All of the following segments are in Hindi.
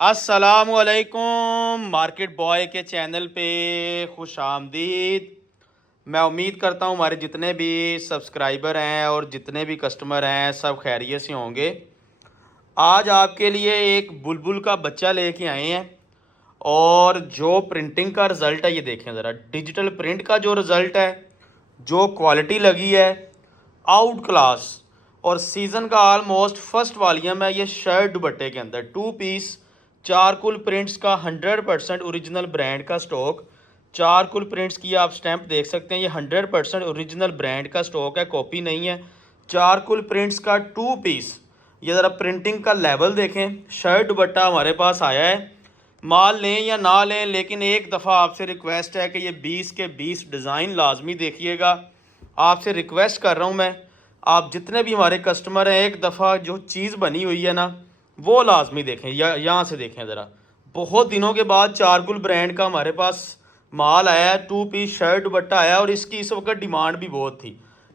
अस्सलामुअलैकुम मार्केट बॉय के चैनल पे खुश आमदीद। मैं उम्मीद करता हूँ हमारे जितने भी सब्सक्राइबर हैं और जितने भी कस्टमर हैं सब खैरियत से होंगे। आज आपके लिए एक बुलबुल का बच्चा लेके आए हैं और जो प्रिंटिंग का रिज़ल्ट है ये देखें ज़रा। डिजिटल प्रिंट का जो रिज़ल्ट है, जो क्वालिटी लगी है, आउट क्लास। और सीज़न का ऑलमोस्ट फर्स्ट वॉल्यूम है ये शर्ट दुपट्टे के अंदर। 2 पीस चारकुल प्रिंट्स का 100% ओरिजिनल ब्रांड का स्टॉक। चारकुल प्रिंट्स की आप स्टैंप देख सकते हैं, ये 100% ओरिजिनल ब्रांड का स्टॉक है, कॉपी नहीं है। चारकुल प्रिंट्स का 2 पीस। ये ज़रा प्रिंटिंग का लेवल देखें। शर्ट दुपट्टा हमारे पास आया है, माल लें या ना लें, लेकिन एक दफ़ा आपसे रिक्वेस्ट है कि ये 20 के 20 डिज़ाइन लाजमी देखिएगा। आपसे रिक्वेस्ट कर रहा हूँ मैं, आप जितने भी हमारे कस्टमर हैं, एक दफ़ा जो चीज़ बनी हुई है ना वो लाजमी देखें। यहाँ से देखें ज़रा। बहुत दिनों के बाद चारकुल ब्रांड का हमारे पास माल आया है, 2 पीस शर्ट दुपट्टा आया और इसकी इस वक्त डिमांड भी बहुत थी।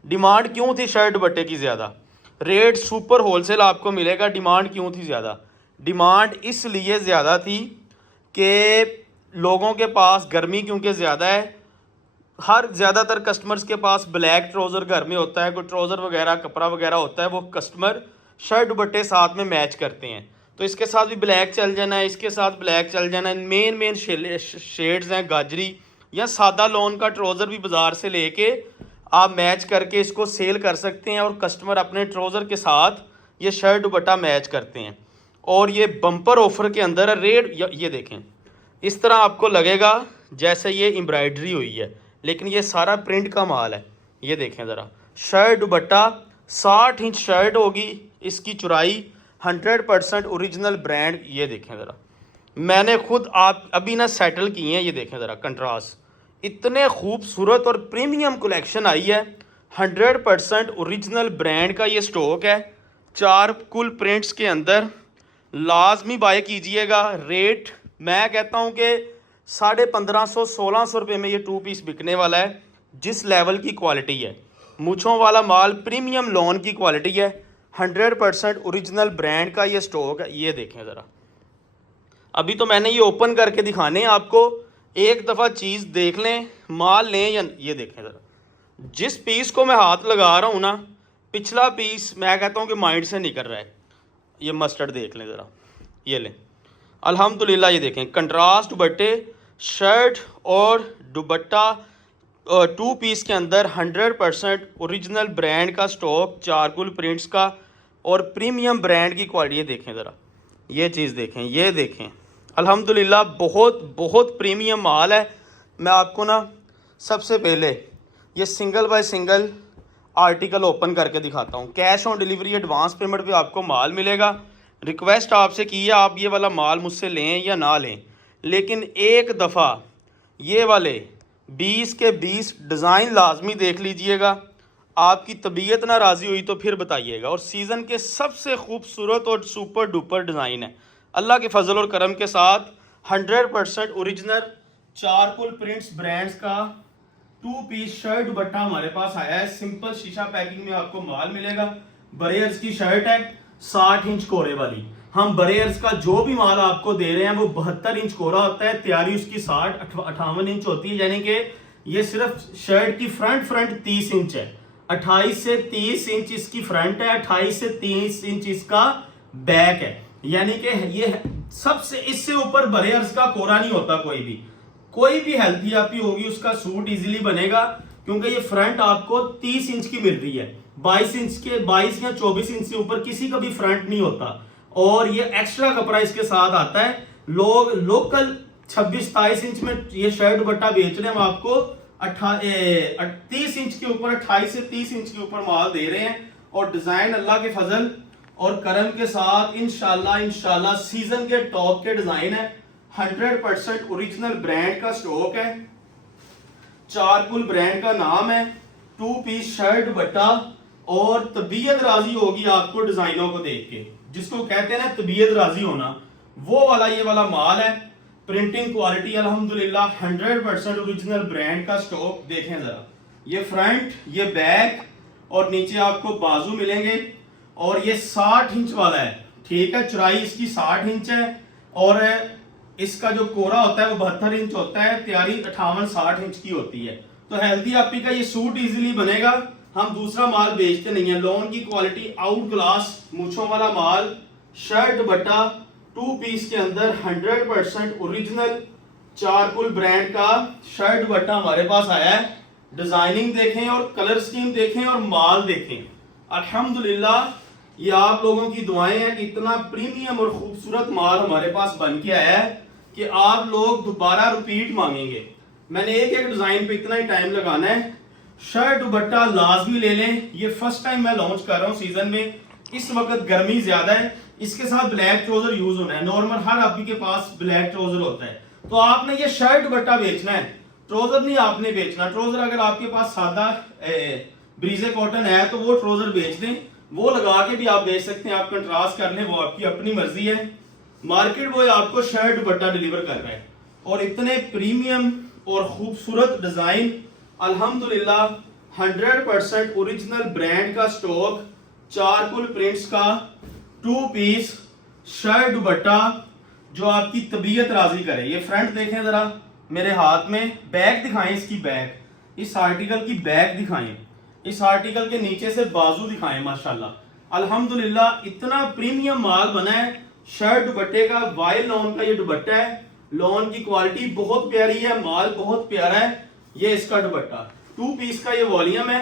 डिमांड क्यों थी शर्ट दुपट्टे की ज़्यादा? रेट सुपर होलसेल आपको मिलेगा। डिमांड क्यों थी ज़्यादा? डिमांड इसलिए ज़्यादा थी कि लोगों के पास गर्मी क्योंकि ज़्यादा है, हर ज़्यादातर कस्टमर्स के पास ब्लैक ट्राउज़र घर में होता है, कोई ट्राउज़र वगैरह कपड़ा वगैरह होता है, वो कस्टमर शर्ट दुपट्टे साथ में मैच करते हैं। तो इसके साथ भी ब्लैक चल जाना है, इसके साथ ब्लैक चल जाना है। मेन शेड्स हैं गाजरी या सादा लोन का ट्राउज़र भी बाज़ार से लेके आप मैच करके इसको सेल कर सकते हैं और कस्टमर अपने ट्राउज़र के साथ ये शर्ट दुपट्टा मैच करते हैं। और ये बम्पर ऑफर के अंदर रेट ये देखें, इस तरह आपको लगेगा जैसे ये एम्ब्रॉयडरी हुई है, लेकिन ये सारा प्रिंट का माल है। ये देखें ज़रा, शर्ट दुपट्टा 60 इंच शर्ट होगी, इसकी चौड़ाई 100% ओरिजिनल ब्रांड। ये देखें ज़रा, मैंने खुद आप अभी ना सेटल किए हैं। ये देखें ज़रा कंट्रास्ट, इतने खूबसूरत और प्रीमियम कलेक्शन आई है। 100% ओरिजिनल ब्रांड का ये स्टॉक है चारकुल प्रिंट्स के अंदर। लाजमी बाय कीजिएगा। रेट मैं कहता हूँ कि 1550-1600 रुपये में ये 2 पीस बिकने वाला है। जिस लेवल की क्वालिटी है, मूछों वाला माल, प्रीमियम लॉन की क्वालिटी है, 100% ओरिजिनल ब्रांड का ये स्टॉक है। ये देखें ज़रा, अभी तो मैंने ये ओपन करके दिखाने हैं आपको, एक दफ़ा चीज़ देख लें, माल लें या ये देखें ज़रा। जिस पीस को मैं हाथ लगा रहा हूँ ना, पिछला पीस मैं कहता हूँ कि माइंड से निकल रहा है। ये मस्टर्ड देख लें ज़रा, ये लें अल्हम्दुलिल्लाह। ये देखें कंट्रास्ट दुपट्टे, शर्ट और दुपट्टा 2 पीस के अंदर 100% ओरिजिनल ब्रांड का स्टॉक, चारकुल प्रिंट्स का और प्रीमियम ब्रांड की क्वालिटी। ये देखें ज़रा, ये चीज़ देखें, ये देखें अल्हम्दुलिल्लाह बहुत बहुत प्रीमियम माल है। मैं आपको ना सबसे पहले ये single by single article open करके दिखाता हूँ। Cash on delivery advance payment पे आपको माल मिलेगा। रिक्वेस्ट आपसे की है आप ये वाला माल मुझसे लें या ना लें, लेकिन एक दफ़ा ये वाले 20 के 20 डिज़ाइन लाजमी देख लीजिएगा। आपकी तबीयत ना राज़ी हुई तो फिर बताइएगा। और सीज़न के सबसे खूबसूरत और सुपर डुपर डिज़ाइन है अल्लाह के फजल और करम के साथ। 100% ओरिजिनल चारकुल प्रिंट्स ब्रांड्स का 2 पीस शर्ट दुपट्टा हमारे पास आया है। सिंपल शीशा पैकिंग में आपको माल मिलेगा। बरेयर्स की शर्ट है, 60 इंच कोरे वाली। हम बरेयर्स का जो भी माल आपको दे रहे हैं वो 72 इंच कोरा होता है, तैयारी उसकी 58 इंच होती है। यानी कि ये सिर्फ शर्ट की फ्रंट 30 इंच है, 28 से 30 इंच इसकी फ्रंट है, 28 से 30 इंच इसका बैक है। यानी कि ये सबसे, इससे ऊपर बरेयर्स का कोरा नहीं होता। कोई भी हेल्थी आपी होगी उसका सूट इजीली बनेगा, क्योंकि ये फ्रंट आपको 30 इंच की मिल रही है। 22 या 24 इंच से ऊपर किसी का भी फ्रंट नहीं होता। और ये एक्स्ट्रा कपड़ा इसके साथ आता है। लोग लोकल 26-27 इंच में ये शर्ट दुपट्टा बेच रहे हैं, हम आपको 30 इंच के ऊपर, 28 से 30 इंच के ऊपर माल दे रहे हैं। और डिजाइन अल्लाह के फजल और करम के साथ इंशाल्लाह सीजन के टॉप के डिजाइन है। 100% ओरिजिनल ब्रांड का स्टॉक है, चारकुल ब्रांड का नाम है। 2 पीस शर्ट दुपट्टा और तबीयत राजी होगी आपको डिजाइनों को देख के, जिसको कहते हैं ना तबीयत राजी होना, वो वाला ये वाला माल है। प्रिंटिंग क्वालिटी अल्हम्दुलिल्लाह 100% ओरिजिनल ब्रांड का स्टॉक। देखें जरा, ये फ्रंट, ये बैक और नीचे आपको बाजू मिलेंगे। और ये 60 इंच वाला है, ठीक है, चौड़ाई इसकी 60 इंच है। और इसका जो कोरा होता है वो 72 इंच होता है, तैयारी 58-60 इंच की होती है। तो हेल्दी आपी का ये सूट इजीली बनेगा। हम दूसरा माल बेचते नहीं है। लॉन की क्वालिटी आउट क्लास मूछों वाला माल, शर्ट दुपट्टा 2 पीस के अंदर 100% ओरिजिनल चारकुल ब्रांड का शर्ट दुपट्टा हमारे पास आया है। डिजाइनिंग देखें और कलर स्कीम देखें और माल देखें। अल्हम्दुलिल्लाह ये आप लोगों की दुआएं हैं कि इतना प्रीमियम और खूबसूरत माल हमारे पास बन के आया है कि आप लोग दोबारा रिपीट मांगेंगे। मैंने एक एक डिजाइन पे इतना ही टाइम लगाना है। शर्ट दुपट्टा लाजमी ले लें। ये फर्स्ट टाइम मैं लॉन्च कर रहा हूँ सीजन में। इस वक्त गर्मी ज्यादा है, इसके साथ ब्लैक ट्राउजर यूज होना है। नॉर्मल हर आपकी के पास ब्लैक ट्राउजर होता है, तो आपने ये शर्ट दुपट्टा बेचना है, ट्राउजर नहीं आपने बेचना। ट्राउजर अगर आपके पास सादा ब्रीजे कॉटन है तो वो ट्राउजर बेच दें, वो लगा के भी आप बेच सकते हैं। आप कंट्रास्ट कर लें, वो आपकी अपनी मर्जी है। मार्केट बॉय आपको शर्ट दुपट्टा डिलीवर कर रहा है और इतने प्रीमियम और खूबसूरत डिजाइन, अल्हम्दुलिल्लाह 100% ओरिजिनल ब्रांड का स्टॉक, चारकुल प्रिंट्स का 2 पीस शर्ट दुपट्टा जो आपकी तबीयत राजी करे। ये फ्रंट देखें जरा मेरे हाथ में, बैक दिखाएं इसकी बैक, इस आर्टिकल की बैक दिखाएं, इस आर्टिकल के नीचे से बाजू दिखाएं। माशाल्लाह अल्हम्दुलिल्लाह इतना प्रीमियम माल बना है शर्ट दुपट्टे का। वाइल लॉन का ये दुपट्टा है, लॉन की क्वालिटी बहुत प्यारी है, माल बहुत प्यारा है। ये इसका दुपट्टा 2 पीस का ये वॉल्यूम है,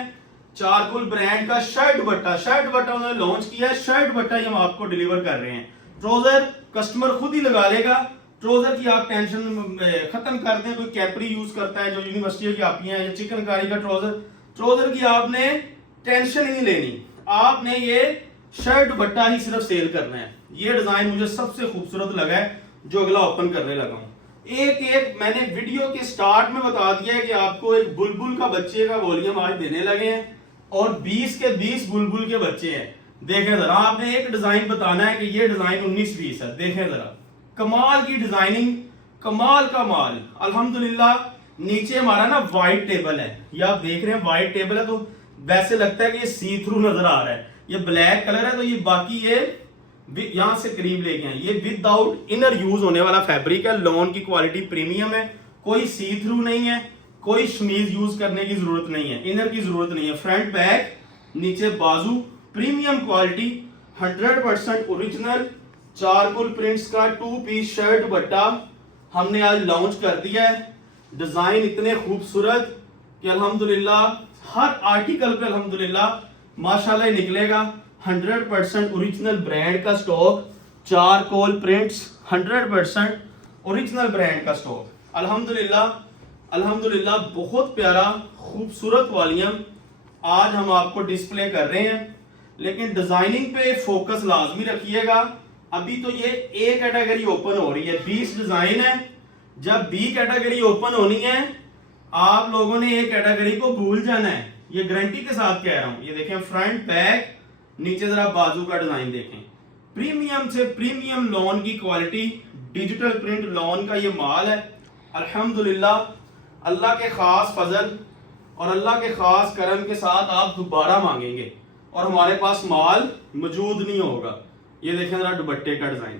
चारकुल ब्रांड का शर्ट दुपट्टा। शर्ट दुपट्टा उन्होंने लॉन्च किया है, शर्ट दुपट्टा हम आपको डिलीवर कर रहे हैं। ट्राउजर कस्टमर खुद ही लगा लेगा, ट्राउजर की आप टेंशन खत्म कर दें। कोई कैपरी यूज करता है जो यूनिवर्सिटी की आपकी है, या चिकनकारी का ट्राउजर, ट्राउजर की आपने टेंशन ही नहीं लेनी। आपने ये शर्ट दुपट्टा ही सिर्फ सेल करना है। ये डिजाइन मुझे सबसे खूबसूरत लगा है जो अगला ओपन करने लगा हूं। एक एक मैंने वीडियो के स्टार्ट में बता दिया है कि आपको एक बुलबुल का बच्चे का वॉल्यूम आज देने लगे हैं और 20 के 20 बुलबुल के बच्चे हैं। देखें जरा, आपने एक डिजाइन बताना है कि ये डिजाइन 19-20 है। देखें जरा, कमाल की डिजाइनिंग, कमाल का माल अल्हम्दुलिल्लाह। नीचे हमारा ना व्हाइट टेबल है, ये आप देख रहे हैं व्हाइट टेबल है, तो वैसे लगता है कि ये सी थ्रू नजर आ रहा है। ये ब्लैक कलर है, तो ये बाकी ये यहां से करीब लेके आए, ये विदाउट इनर यूज होने वाला फैब्रिक है। लॉन की क्वालिटी प्रीमियम है, कोई सी थ्रू नहीं है, कोई शमीज यूज करने की जरूरत नहीं है, इनर की जरूरत नहीं है। फ्रंट बैक नीचे बाजू premium quality 100% original charcoal prints का 2 पीस शर्ट दुपट्टा हमने आज लॉन्च कर दिया है। डिजाइन इतने खूबसूरत कि अल्हम्दुलिल्लाह हर आर्टिकल पे अल्हम्दुलिल्लाह माशाल्लाह ही निकलेगा। 100% ओरिजिनल ब्रांड का stock, charcoal prints 100% original brand का स्टॉक। अल्हम्दुलिल्लाह अल्हम्दुलिल्लाह बहुत प्यारा खूबसूरत वॉल्यूम आज हम आपको डिस्प्ले कर रहे हैं। लेकिन डिजाइनिंग पे फोकस लाजमी रखिएगा। अभी तो ये ए कैटेगरी ओपन हो रही है, 20 डिजाइन है। जब बी कैटेगरी ओपन होनी है आप लोगों ने ए कैटेगरी को भूल जाना है, ये गारंटी के साथ कह रहा हूं। ये देखें फ्रंट बैक नीचे जरा बाजू का डिजाइन देखें, प्रीमियम से प्रीमियम लॉन की क्वालिटी, डिजिटल प्रिंट लॉन का ये माल है। अल्हम्दुलिल्लाह अल्लाह के खास फजल और अल्लाह के खास करम के साथ आप दोबारा मांगेंगे और हमारे पास माल मौजूद नहीं होगा। ये देखें जरा दुपट्टे का डिजाइन,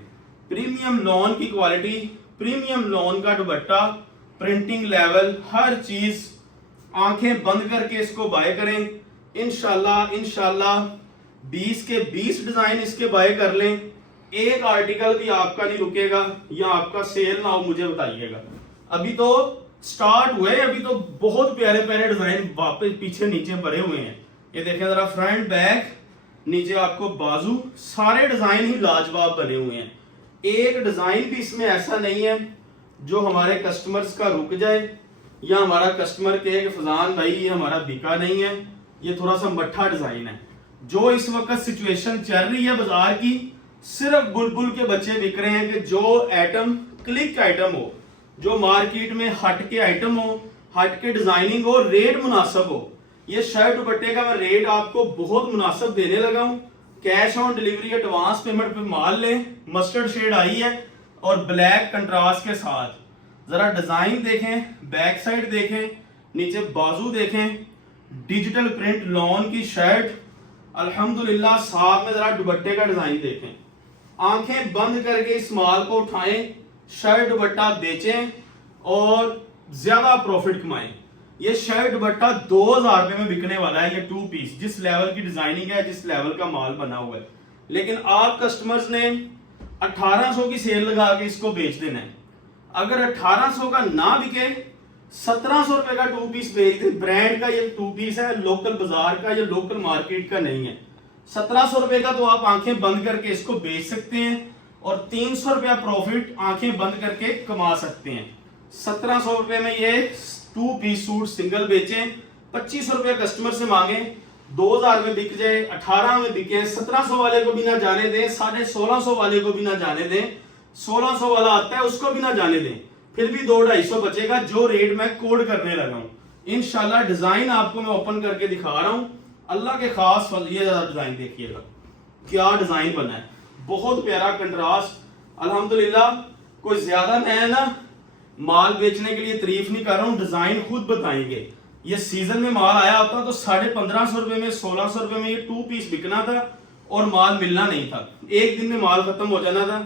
प्रीमियम लॉन की क्वालिटी, प्रीमियम लॉन का दुपट्टा, प्रिंटिंग लेवल, हर चीज। आंखें बंद करके इसको बाय करें। इंशाल्लाह इंशाल्लाह 20 के 20 डिजाइन इसके बाय कर लें, एक आर्टिकल भी आपका नहीं रुकेगा या आपका सेल ना हो मुझे बताइएगा। अभी तो स्टार्ट हुए, अभी तो बहुत प्यारे प्यारे डिजाइन वापस पीछे नीचे भरे हुए हैं। ये देखें जरा फ्रंट बैक नीचे आपको बाजू, सारे डिजाइन ही लाजवाब बने हुए हैं। एक डिजाइन भी इसमें ऐसा नहीं है जो हमारे कस्टमर्स का रुक जाए या हमारा कस्टमर कहे कि फजान भाई ये हमारा बिका नहीं है, ये थोड़ा सा मट्ठा डिजाइन है। जो इस वक्त सिचुएशन चल रही है बाजार की, सिर्फ बुलबुल के बच्चे बिक रहे हैं कि जो आइटम क्लिक आइटम हो, जो मार्केट में हट के आइटम हो, हट के डिजाइनिंग हो, रेट मुनासिब हो। ये शर्ट दुपट्टे का मैं रेट आपको बहुत मुनासिब देने लगा हूं। Cash on delivery advance payment पे माल लें। मस्टर्ड शेड आई है और ब्लैक कंट्रास्ट के साथ। जरा डिजाइन देखें, बैक साइड देखें, नीचे बाजू देखें, डिजिटल प्रिंट लॉन की शर्ट, अल्हम्दुलिल्लाह। साथ में जरा दुपट्टे का डिजाइन देखें, आंखें बंद करके इस माल को उठाएं, शर्ट दुपट्टा बेचें और ज्यादा प्रॉफिट कमाएं। ये शर्ट दुपट्टा 2000 रुपए में बिकने वाला है। ये 2 पीस जिस लेवल की डिजाइनिंग है, जिस लेवल का माल बना हुआ है, लेकिन आप कस्टमर्स ने 1800 की सेल लगा के इसको बेच देना है। अगर 1800 का ना बिके, 1700 रुपए का 2 पीस बेच दे। ब्रांड का ये 2 पीस है, लोकल बाजार का, ये लोकल मार्केट का नहीं है। 1700 रुपए का तो आप आंखें बंद करके इसको बेच सकते हैं और 300 रुपया प्रॉफिट आंखें बंद करके कमा सकते हैं। 1700 रुपए में ये 2 पीस सूट सिंगल बेचें, 2500 रुपया कस्टमर से मांगे, 2000 में बिक जाए, 18 में बिके, 1700 वाले को भी ना जाने दें, 1650 वाले को भी ना जाने दें, 1600 वाला आता है उसको भी ना जाने दें, फिर भी 200-250 बचेगा, जो रेट मैं कोड करने लगा हूं। इंशाल्लाह डिजाइन आपको मैं ओपन करके दिखा रहा हूं। अल्लाह के खास फल, ये डिजाइन देखिएगा क्या डिजाइन बना है, बहुत प्यारा कंट्रास्ट। अल्हम्दुलिल्लाह कोई ज्यादा मैं ना माल बेचने के लिए तारीफ नहीं कर रहा हूं, डिजाइन खुद बताएंगे। ये सीजन में माल आया होता तो 1550 रुपए में, 1600 रुपए में ये 2 पीस बिकना था और माल मिलना नहीं था। एक दिन में माल खत्म हो जाना था।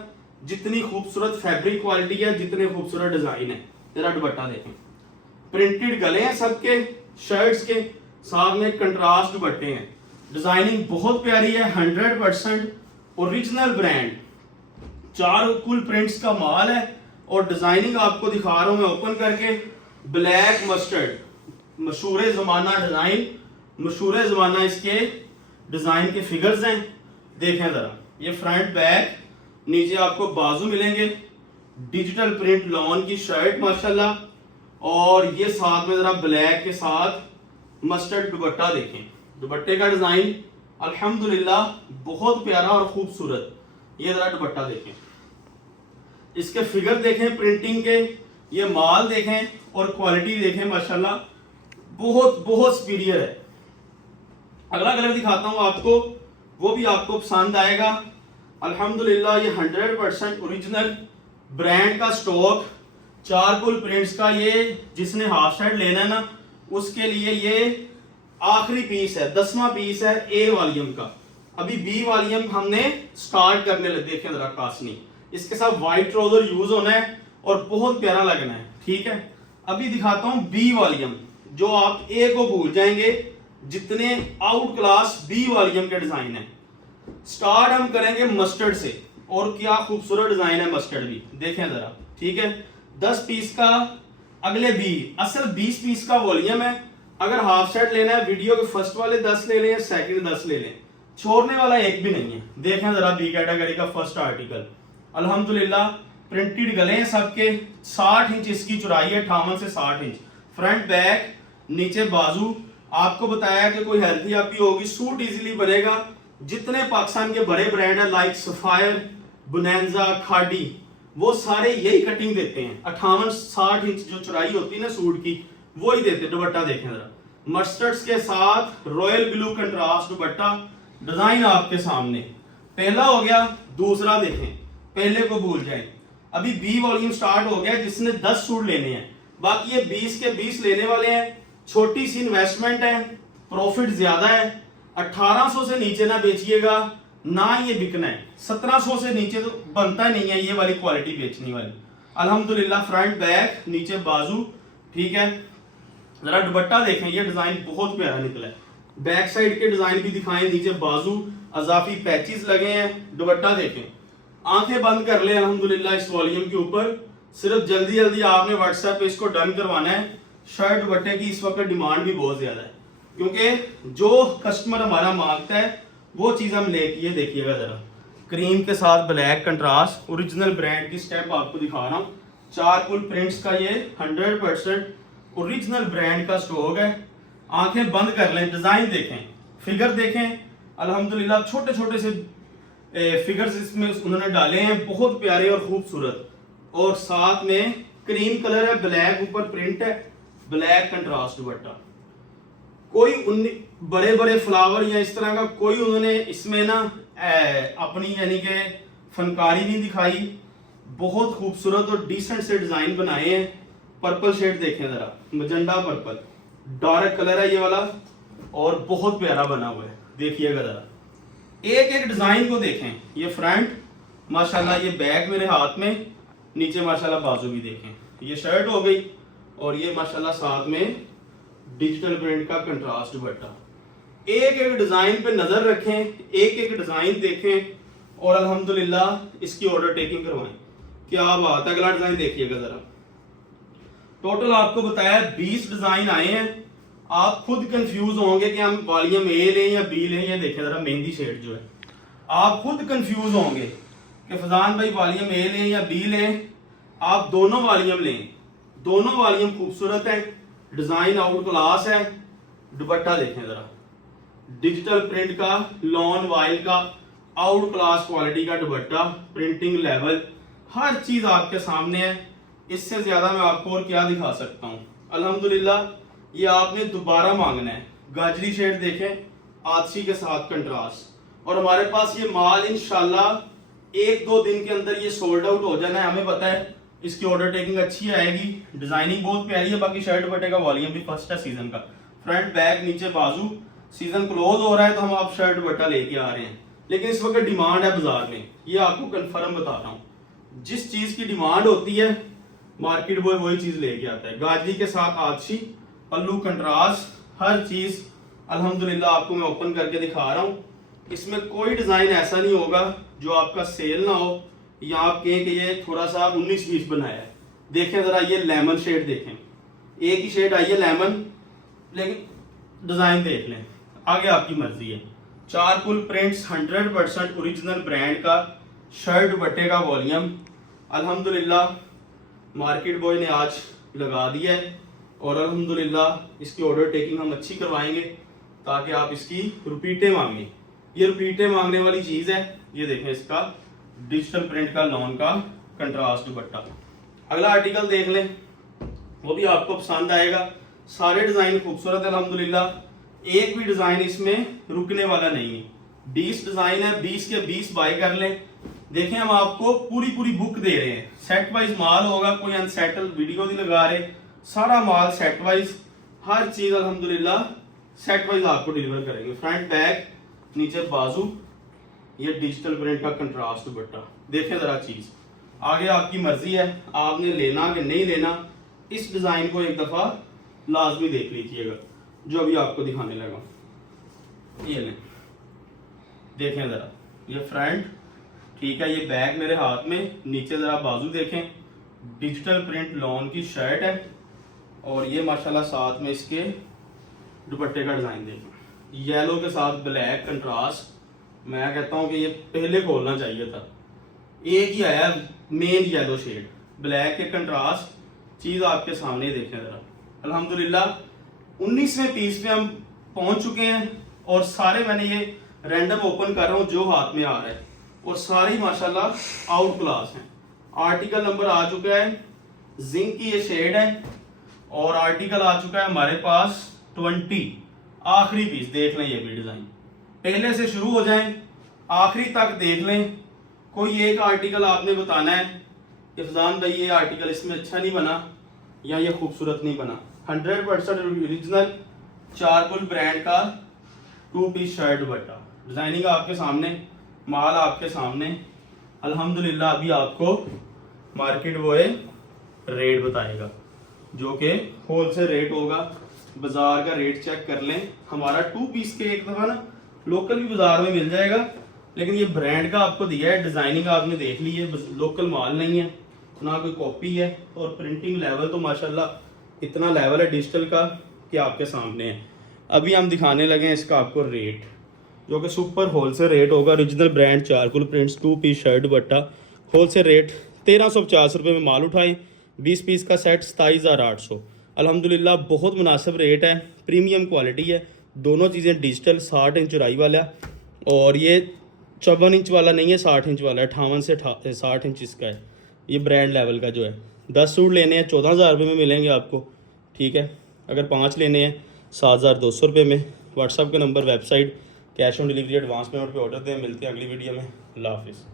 जितनी खूबसूरत फैब्रिक क्वालिटी है, जितने खूबसूरत डिजाइन है। जरा दुपट्टा देखें, प्रिंटेड गले हैं सबके शर्ट्स के, साथ में कंट्रास्ट दुपट्टे हैं। डिजाइनिंग बहुत प्यारी है, 100% ओरिजिनल ब्रांड। 4 कुल प्रिंट्स का माल है और डिजाइनिंग आपको दिखा रहा हूं मैं ओपन करके। ब्लैक मस्टर्ड, मशहूर जमाना डिजाइन, मशहूर जमाना इसके डिजाइन के फिगर्स हैं। देखें जरा, ये फ्रंट बैक, नीचे आपको बाजू मिलेंगे, डिजिटल प्रिंट लॉन की शर्ट माशाल्लाह, और ये साथ में जरा ब्लैक के साथ मस्टर्ड दुपट्टा देखें। दुपट्टे का डिजाइन अल्हम्दुलिल्लाह बहुत प्यारा और खूबसूरत। ये जरा दुपट्टा देखें, इसके फिगर देखें प्रिंटिंग के, ये माल देखें और क्वालिटी देखें माशाल्लाह बहुत बहुत सुपीरियर है। अगला कलर दिखाता हूं आपको, वो भी आपको पसंद आएगा। अल्हम्दुलिल्लाह ये 100% ओरिजिनल ब्रांड का स्टॉक, 4 कुल प्रिंट्स का। ये जिसने हाफ शर्ट लेना है ना, उसके लिए ये आखिरी पीस है, 10वां पीस है ए वॉल्यूम का। अभी बी वॉल्यूम हमने स्टार्ट करने लगे। देखें जरा कासनी, इसके साथ व्हाइट ट्राउजर यूज होना है और बहुत प्यारा लगना है। ठीक है, अभी दिखाता हूं बी वॉल्यूम, जो आप ए को भूल जाएंगे जितने आउट क्लास बी वॉल्यूम के डिजाइन है। स्टार्ट हम करेंगे मस्टर्ड से, और क्या खूबसूरत डिजाइन है मस्टर्ड भी, देखें जरा। ठीक है, 10 पीस का अगले बी, असल 20 पीस का वॉल्यूम है। अगर हाफ शर्ट लेना है, वीडियो के फर्स्ट वाले 10 ले लें, सेकंड 10 ले लें, छोड़ने वाला एक भी नहीं है। देखें जरा बी कैटेगरी का फर्स्ट आर्टिकल, अल्हम्दुलिल्लाह प्रिंटेड गले हैं सबके। 60 इंच इसकी चौड़ाई है, 58 से 60 इंच। फ्रंट बैक, नीचे बाजू। आपको बताया कि कोई हेल्थी आपकी होगी, सूट इजीली बनेगा। जितने पाकिस्तान के बड़े ब्रांड है लाइक सफायर, बोनेंजा, खाडी, वो सारे यही कटिंग देते हैं। 58-60 इंच जो चौड़ाई होती है ना सूट की, वो ही देते हैं। दुपट्टा देखें जरा, मस्टर्ड्स के साथ रॉयल ब्लू कंट्रास्ट दुपट्टा। डिजाइन आपके सामने, पहला हो गया, दूसरा देखें, पहले को भूल जाए। अभी बी वॉल्यूम स्टार्ट हो गया, जिसने 10 सूट लेने हैं, बाकी ये 20 के 20 लेने वाले हैं। छोटी सी इन्वेस्टमेंट है, प्रॉफिट ज्यादा है। 1800 से नीचे ना बेचिएगा, ना ये बिकना है। 1700 से नीचे तो बनता नहीं है ये वाली क्वालिटी बेचने वाली। अल्हम्दुलिल्लाह फ्रंट बैक, नीचे बाजू। ठीक है, जरा दुपट्टा देखें, ये डिजाइन बहुत प्यारा निकला है। बैक साइड के डिजाइन भी दिखाएं, नीचे बाजू, अजाफी पैचेस लगे हैं। दुपट्टा देखें, आंखें बंद कर ले अल्हम्दुलिल्लाह इस वॉल्यूम के ऊपर। सिर्फ जल्दी जल्दी आपने व्हाट्सएप पे इसको डन करवाना है। शर्ट दुपट्टे की इस वक्त डिमांड भी बहुत ज्यादा है, क्योंकि जो कस्टमर हमारा मांगता है वो चीज हम लेके। ये देखिएगा जरा, क्रीम के साथ ब्लैक कंट्रास्ट, ओरिजिनल ब्रांड की स्टेप आपको दिखा रहा हूँ। 4 कुल प्रिंट्स का ये 100% ओरिजिनल ब्रांड का स्टॉक है। आंखें बंद कर लें, डिजाइन देखें, फिगर देखें। अल्हम्दुलिल्लाह छोटे छोटे से फिगर्स इसमें उन्होंने डाले हैं, बहुत प्यारे और खूबसूरत। और साथ में क्रीम कलर है, ब्लैक ऊपर प्रिंट है, ब्लैक कंट्रास्ट दुपट्टा। कोई बड़े बड़े फ्लावर या इस तरह का कोई उन्होंने इसमें ना अपनी यानी कि फनकारी नहीं दिखाई। बहुत खूबसूरत और डिसेंट से डिजाइन बनाए हैं। पर्पल शेड देखें जरा, मजेंडा पर्पल, डार्क कलर है ये वाला और बहुत प्यारा बना हुआ है। देखिएगा जरा, एक एक डिजाइन को देखें। ये फ्रंट माशाल्लाह ये बैग मेरे हाथ में, नीचे माशाल्लाह बाजू भी देखें, ये शर्ट हो गई और ये माशाल्लाह साथ में डिजिटल प्रिंट का कंट्रास्ट दुपट्टा। एक एक डिज़ाइन पे नज़र रखें, एक एक डिज़ाइन देखें और अल्हम्दुलिल्लाह इसकी ऑर्डर टेकिंग करवाएं। क्या बात है। अगला डिज़ाइन देखिएगा ज़रा। टोटल आपको बताया 20 डिज़ाइन आए हैं। आप खुद कंफ्यूज होंगे कि हम वॉल्यूम ए लें या बी लें। ये देखें ज़रा मेहंदी शेड जो है, आप खुद कंफ्यूज होंगे कि फजान भाई वॉल्यूम ए लें या बी लें। आप दोनों वॉल्यूम लें, दोनों वॉल्यूम खूबसूरत है, डिज़ाइन आउट क्लास है। दुपट्टा देखें ज़रा, डिजिटल प्रिंट का, लॉन वाइल का, आउट क्लास क्वालिटी का दुपट्टा, प्रिंटिंग लेवल, हर चीज़ आपके सामने है। इससे ज़्यादा मैं आपको और क्या दिखा सकता हूँ। अल्हम्दुलिल्लाह ये आपने दोबारा मांगना है। गाजरी शेड देखें, आदसी के साथ कंट्रास्ट। और हमारे पास ये माल इंशाल्लाह 1-2 दिन के अंदर ये सोल्ड आउट हो जाना है। हमें पता है इसकी ऑर्डर टेकिंग अच्छी आएगी, डिजाइनिंग बहुत प्यारी है। बाकी शर्ट दुपट्टे का वॉल्यूम भी फर्स्ट है सीजन का, फ्रंट बैक नीचे बाजू। सीजन क्लोज हो रहा है तो हम आप शर्ट दुपट्टा लेके आ रहे हैं, लेकिन इस वक्त डिमांड है बाजार में, ये आपको कंफर्म बता रहा हूँ। जिस चीज की डिमांड होती है मार्केट बॉय वही चीज लेके आता है। गाजरी के साथ आदशी, पल्लू कंट्रास्ट, हर चीज अल्हम्दुलिल्लाह आपको मैं ओपन करके दिखा रहा हूँ। इसमें कोई डिजाइन ऐसा नहीं होगा जो आपका सेल ना हो या आप कहें कि ये थोड़ा सा 19-20 बनाया है। देखें जरा, ये लेमन शेड देखें, एक ही शेड आई है लेमन, लेकिन डिजाइन देख लें, आगे आपकी मर्जी है। चारकुल प्रिंट्स 100% ओरिजिनल ब्रांड का शर्ट दुपट्टे का वॉल्यूम अल्हम्दुलिल्लाह मार्केट बॉय ने आज लगा दिया है और अल्हम्दुलिल्लाह इसकी ऑर्डर टेकिंग हम अच्छी करवाएंगे ताकि आप इसकी रिपीटें मांगें। ये रिपीटें मांगने वाली चीज़ है। ये देखें, इसका डिजिटल प्रिंट का लॉन का कंट्रास्ट दुपट्टा। अगला आर्टिकल देख लें, वो भी आपको पसंद आएगा। सारे डिज़ाइन खूबसूरत है अल्हम्दुलिल्लाह, एक भी डिज़ाइन इसमें रुकने वाला नहीं है। 20 डिज़ाइन है, 20 के 20 बाय कर लें। देखें, हम आपको पूरी बुक दे रहे हैं, सेट वाइज माल होगा, कोई अनसेटल वीडियो नहीं लगा रहे, सारा माल सेट वाइज, हर चीज़ अल्हम्दुलिल्लाह सेट वाइज आपको डिलीवर करेंगे। फ्रंट बैक नीचे बाजू, ये डिजिटल प्रिंट का कंट्रास्ट दुपट्टा। देखें ज़रा चीज़, आगे आपकी मर्जी है आपने लेना कि नहीं लेना। इस डिज़ाइन को एक दफ़ा लाजमी देख लीजिएगा जो अभी आपको दिखाने लगा। ये लें, देखें ज़रा, ये फ्रंट ठीक है, ये बैक मेरे हाथ में, नीचे ज़रा बाजू देखें, डिजिटल प्रिंट लॉन की शर्ट है और ये माशाल्लाह साथ में इसके दुपट्टे का डिज़ाइन देखें, येलो के साथ ब्लैक कंट्रास्ट। मैं कहता हूँ कि ये पहले खोलना चाहिए था। एक ही आया मेन येलो शेड, ब्लैक के कंट्रास्ट, चीज़ आपके सामने देखें ज़रा। अल्हम्दुलिल्लाह 19वें पीस पे हम पहुंच चुके हैं और सारे मैंने ये रैंडम ओपन कर रहा हूँ जो हाथ में आ रहा है और सारे माशाल्लाह आउट क्लास हैं। आर्टिकल नंबर आ चुका है, जिंक की ये शेड है और आर्टिकल आ चुका है हमारे पास 20। आखिरी पीस देख लें, ये भी डिज़ाइन पहले से शुरू हो जाएं, आखिरी तक देख लें। कोई एक आर्टिकल आपने बताना है कि फजान भाई ये आर्टिकल इसमें अच्छा नहीं बना या ये खूबसूरत नहीं बना। 100% ओरिजिनल चारकुल ब्रांड का 2 पीस शर्ट दुपट्टा, डिजाइनिंग आपके सामने, माल आपके सामने। अल्हम्दुलिल्लाह अभी आपको मार्केट वो है रेट बताएगा जो कि होलसेल रेट होगा। बाजार का रेट चेक कर लें। हमारा 2 पीस के एक दफ़ा ना लोकल भी बाजार में मिल जाएगा, लेकिन ये ब्रांड का आपको दिया है, डिज़ाइनिंग आपने देख ली है, लोकल माल नहीं है, ना कोई कॉपी है। और प्रिंटिंग लेवल तो माशाल्लाह इतना लेवल है डिजिटल का कि आपके सामने है। अभी हम दिखाने लगे हैं इसका आपको रेट जो कि सुपर होलसेल रेट होगा। Original brand Charkul prints 2 piece shirt dupatta, wholesale rate 1350 रुपये में माल उठाएं। 20 पीस का सेट 27,800। अल्हम्दुलिल्लाह बहुत मुनासिब रेट है, प्रीमियम क्वालिटी है। दोनों चीज़ें डिजिटल, 60 इंच चौड़ाई वाला और ये 54 इंच वाला नहीं है, 60 इंच वाला है। 58 से 60 इंच इसका है। ये ब्रांड लेवल का जो है। 10 सूट लेने हैं 14,000 रुपये में मिलेंगे आपको, ठीक है। अगर 5 लेने हैं 7,200 रुपये में। व्हाट्सअप का number, website, cash on delivery, advance payment पे ऑर्डर दें। मिलते हैं अगली वीडियो में। अल्लाह हाफिज़।